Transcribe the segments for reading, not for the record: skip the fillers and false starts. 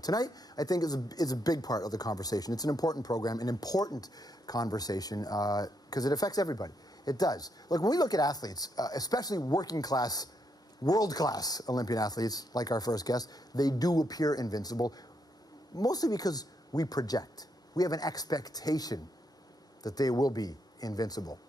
Tonight, I think, is a big part of the conversation. It's an important program, an important conversation, because it affects everybody. It does. Look, when we look at athletes, especially working-class, world-class Olympian athletes, like our first guest, they do appear invincible, mostly because we project. We have an expectation that they will be invincible.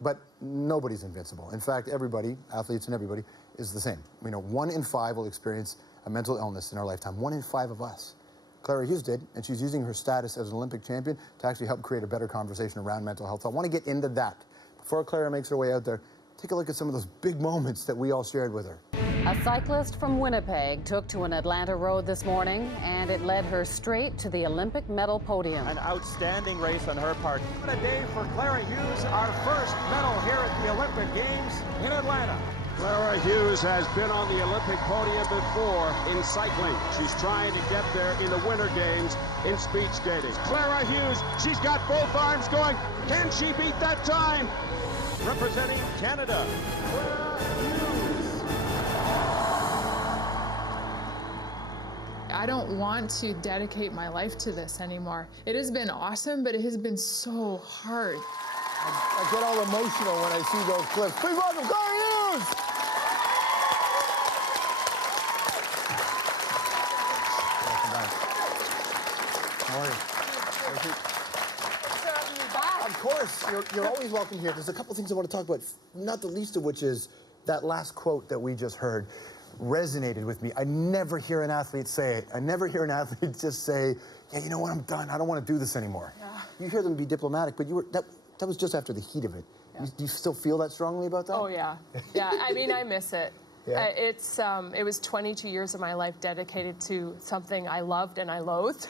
But nobody's invincible. In fact, everybody, athletes and everybody, is the same. 1 in 5 will experience a mental illness in our lifetime. 1 in 5 of us. Clara Hughes did, and she's using her status as an Olympic champion to actually help create a better conversation around mental health. I want to get into that. Before Clara makes her way out there, take a look at some of those big moments that we all shared with her. A cyclist from Winnipeg took to an Atlanta road this morning, and it led her straight to the Olympic medal podium. An outstanding race on her part. What a day for Clara Hughes, our first medal here at the Olympic Games in Atlanta. Clara Hughes has been on the Olympic podium before in cycling. She's trying to get there in the Winter Games in speed skating. Clara Hughes, she's got both arms going. Can she beat that time? Representing Canada, Clara Hughes. I don't want to dedicate my life to this anymore. It has been awesome, but it has been so hard. I get all emotional when I see those clips. Please welcome Clara Hughes! Welcome back. How are you? Of course, you're always welcome here. There's a couple things I want to talk about, not the least of which is that last quote that we just heard resonated with me. I never hear an athlete say it. I never hear an athlete just say, yeah, you know what, I'm done. I don't want to do this anymore. Yeah. You hear them be diplomatic, but that was just after the heat of it. Yeah. Do you still feel that strongly about that? Oh, yeah. Yeah, I mean, I miss it. Yeah. It was 22 years of my life dedicated to something I loved and I loathed,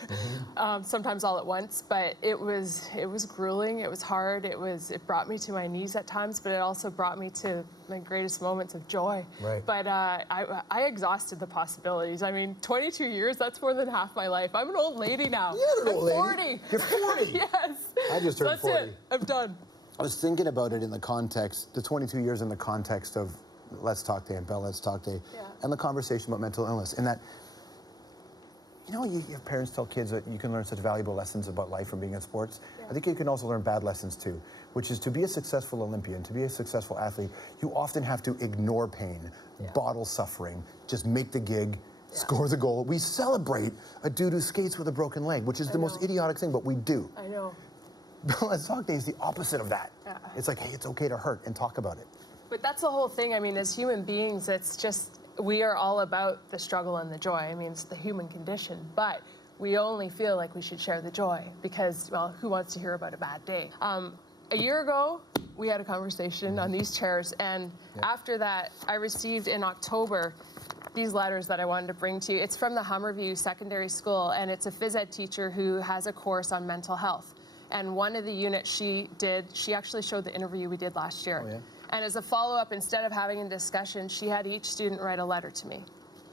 sometimes all at once. But it was grueling. It was hard. It brought me to my knees at times, but it also brought me to my greatest moments of joy. Right. But I exhausted the possibilities. I mean, 22 years, that's more than half my life. I'm an old lady now. You're an old lady. 40. You're 40? Yes. I just turned 40. That's it. I'm done. I was thinking about it in the context, the 22 years in the context of Let's Talk Day and Bell Let's Talk Day, and the conversation about mental illness. And that, you have parents tell kids that you can learn such valuable lessons about life from being in sports. Yeah. I think you can also learn bad lessons too, which is to be a successful Olympian, to be a successful athlete, you often have to ignore pain, bottle suffering, just make the gig, score the goal. We celebrate a dude who skates with a broken leg, which is the most idiotic thing, but we do. I know. Bell Let's Talk Day is the opposite of that. Yeah. It's like, hey, it's okay to hurt and talk about it. But that's the whole thing. I mean, as human beings, it's just, we are all about the struggle and the joy. I mean, it's the human condition. But we only feel like we should share the joy because, well, who wants to hear about a bad day? A year ago, we had a conversation on these chairs. And after that, I received in October these letters that I wanted to bring to you. It's from the Hummerview Secondary School, and it's a phys ed teacher who has a course on mental health. And one of the units she actually showed the interview we did last year. Oh, yeah. And as a follow-up, instead of having a discussion, she had each student write a letter to me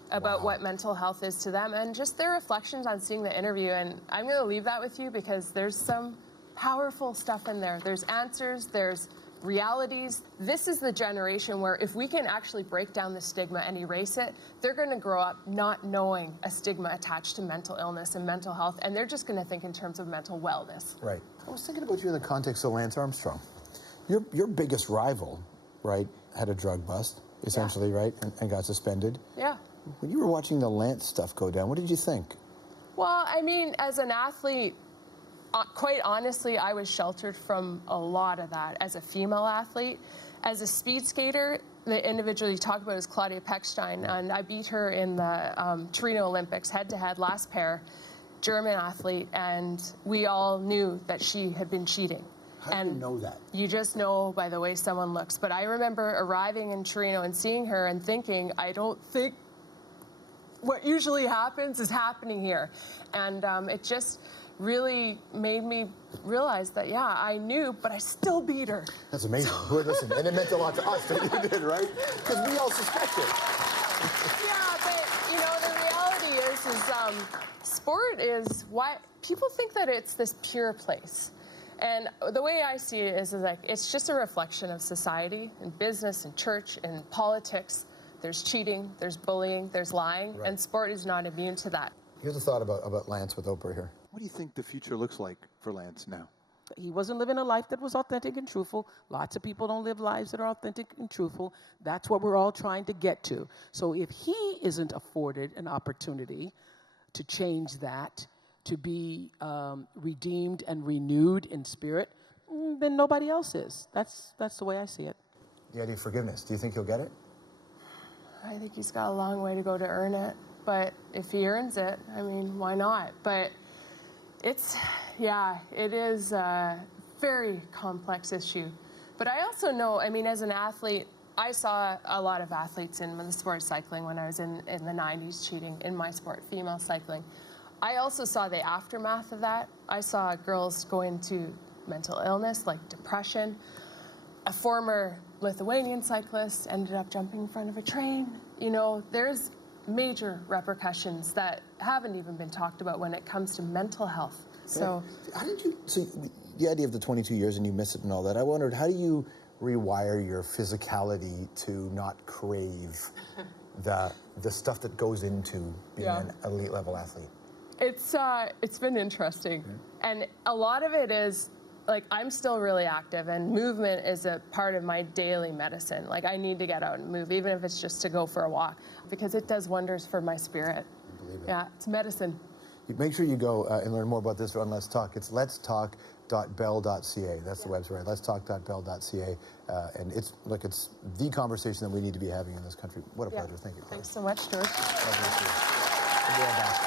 about what mental health is to them and just their reflections on seeing the interview. And I'm going to leave that with you because there's some powerful stuff in there. There's answers, there's realities. This is the generation where if we can actually break down the stigma and erase it, they're going to grow up not knowing a stigma attached to mental illness and mental health, and they're just going to think in terms of mental wellness. Right. I was thinking about you in the context of Lance Armstrong. Your biggest rival, right, had a drug bust, essentially, right, and got suspended. Yeah. When you were watching the Lance stuff go down, what did you think? Well, I mean, as an athlete, quite honestly, I was sheltered from a lot of that as a female athlete. As a speed skater, the individual you talk about is Claudia Pechstein, and I beat her in the Torino Olympics head-to-head last pair, German athlete, and we all knew that she had been cheating. How do you know that? You just know by the way someone looks. But I remember arriving in Torino and seeing her and thinking, I don't think what usually happens is happening here. And it just really made me realize that, yeah, I knew, but I still beat her. That's amazing. Listen, and it meant a lot to us that you did, right? Because we all suspected. Yeah, but, the reality is sport is why people think that it's this pure place. And the way I see it is like it's just a reflection of society and business and church and politics. There's cheating, there's bullying, there's lying, and sport is not immune to that. Here's a thought about Lance with Oprah here. What do you think the future looks like for Lance now? He wasn't living a life that was authentic and truthful. Lots of people don't live lives that are authentic and truthful. That's what we're all trying to get to. So if he isn't afforded an opportunity to change that, to be redeemed and renewed in spirit, then nobody else is. That's the way I see it. The idea of forgiveness, do you think he'll get it? I think he's got a long way to go to earn it. But if he earns it, I mean, why not? But it is a very complex issue. But I also know, I mean, as an athlete, I saw a lot of athletes in the sport of cycling when I was in the 90s cheating in my sport, female cycling. I also saw the aftermath of that. I saw girls go into mental illness, like depression. A former Lithuanian cyclist ended up jumping in front of a train. You know, there's major repercussions that haven't even been talked about when it comes to mental health. So, how did you? So the idea of the 22 years and you miss it and all that. I wondered, how do you rewire your physicality to not crave the stuff that goes into being an elite level athlete? It's been interesting, and a lot of it is like I'm still really active, and movement is a part of my daily medicine. Like I need to get out and move, even if it's just to go for a walk, because it does wonders for my spirit. I believe it. Yeah, it's medicine. Make sure you go and learn more about this on Let's Talk. It's letstalk.bell.ca. That's the website, letstalk.bell.ca. And it's the conversation that we need to be having in this country. What a pleasure. Thank you. Thanks so much, George. Lovely to see you. We'll be right back.